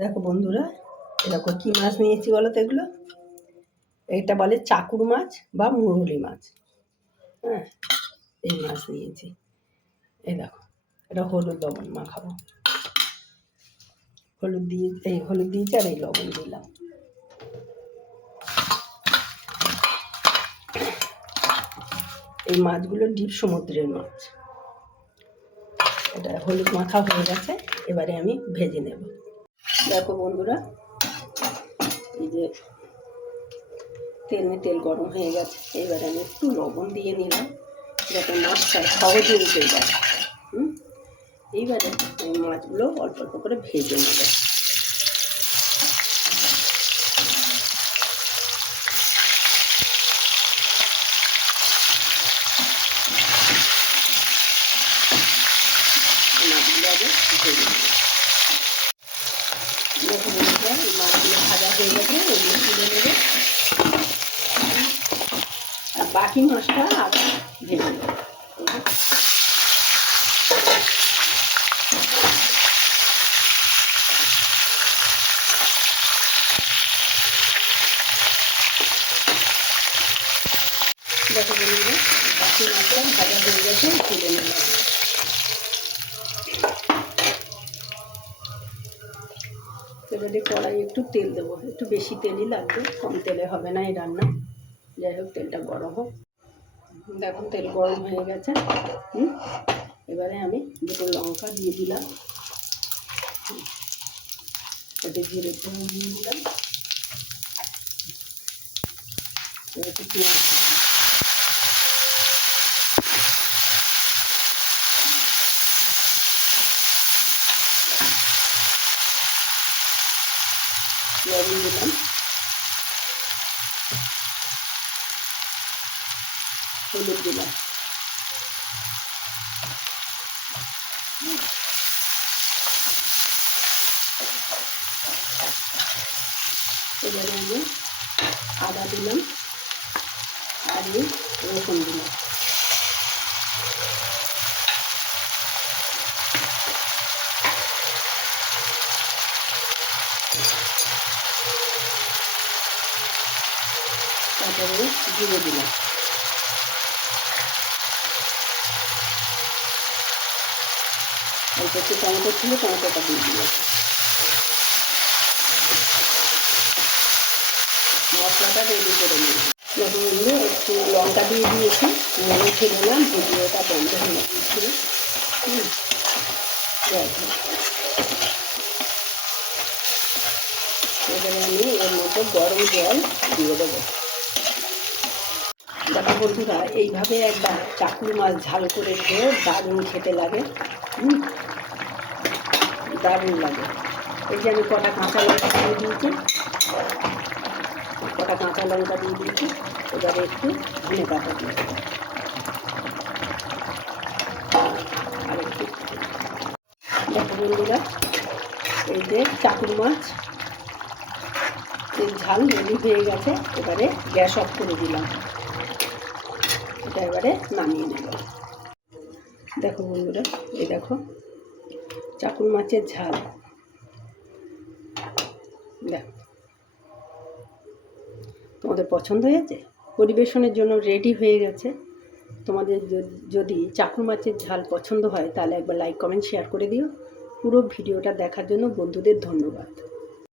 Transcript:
দেখো বন্ধুরা, এরকম কী মাছ নিয়েছি বলো তো এগুলো? এটা বলে চাকুর মাছ বা মুরুলি মাছ। হ্যাঁ, এই মাছ নিয়েছি। এই দেখো, এটা হলুদ লবণ মাখাবো। হলুদ দিয়েছি আর এই লবণ দিলাম। এই মাছগুলো ডিপ সমুদ্রের মাছ। এটা হলুদ মাখা হয়ে গেছে, এবারে আমি ভেজে নেব। দেখো বন্ধুরা, এই যে তেল গরম হয়ে গেছে, এবারে আমি একটু লবণ দিয়ে নিলাম যাতে মাছটা সহজে উঠে যায়। এইবারে এই মাছগুলো অল্প অল্প করে ভেজে নেব। মাছগুলো আগে ভেজে নেব। দেখো বন্ধুরা, এই মাছগুলো ভাজা হয়ে গেছে, এগুলো তুলে নেবে আর বাকি মাছটা আবার ভেজে নেব। দেখো বন্ধুরা, বাকি মাছটা ভাজা হয়ে গেছে, তুলে নিলাম। এবারে কড়াই একটু তেল দেবো, একটু বেশি তেলই লাগবে, কম তেলে হবে না এই রান্না। যাই হোক, তেলটা গরম হোক। দেখুন তেল গরম হয়ে গেছে। এবারে আমি দুটো লঙ্কা দিয়ে দিলাম, এতে জিরে ফোড়ন দিয়ে দিলাম, একটু পেঁয়াজ লবণ দিলাম, হলুদ দিলাম, এবারে আমি আদা দিলাম আর রসুন দিলাম। তারপরে জিরে দিলাম। অল্প একটু টমেটো ছিল, টমেটোটা দিয়ে দিলাম। মশলাটা রেডি করে নিলাম। লবণ একটু লঙ্কা দিয়ে দিয়েছি, নেড়ে ছেড়ে দিলাম, ভিডিওটা বন্ধ হয়ে গিয়েছিল। এবারে আমি এর মধ্যে গরম জল দিয়ে দেবো। দেখো বন্ধুরা, এইভাবে একবার চাকুর মাছ ঝাল করে খেয়ে দারুণ খেতে লাগে। দারুণ লাগে। এই যে আমি কটা কাঁচা লঙ্কা দিয়ে দিয়েছি, এবারে একটু ধনে পাতা দিয়ে দেবো আর একটু। দেখো বন্ধুরা, এই যে চাকুর মাছ এই ঝাল রেডি হয়ে গেছে। এবারে গ্যাস অফ করে দিলাম, এটা এবারে নামিয়ে নেব। দেখো বন্ধুরা, এই দেখো চাকুর মাছের ঝাল। দেখো, তোমাদের পছন্দ হয়েছে? পরিবেশনের জন্য রেডি হয়ে গেছে। তোমাদের যদি চাকুর মাছের ঝাল পছন্দ হয় তাহলে একবার লাইক কমেন্ট শেয়ার করে দিও। পুরো ভিডিওটা দেখার জন্য বন্ধুদের ধন্যবাদ।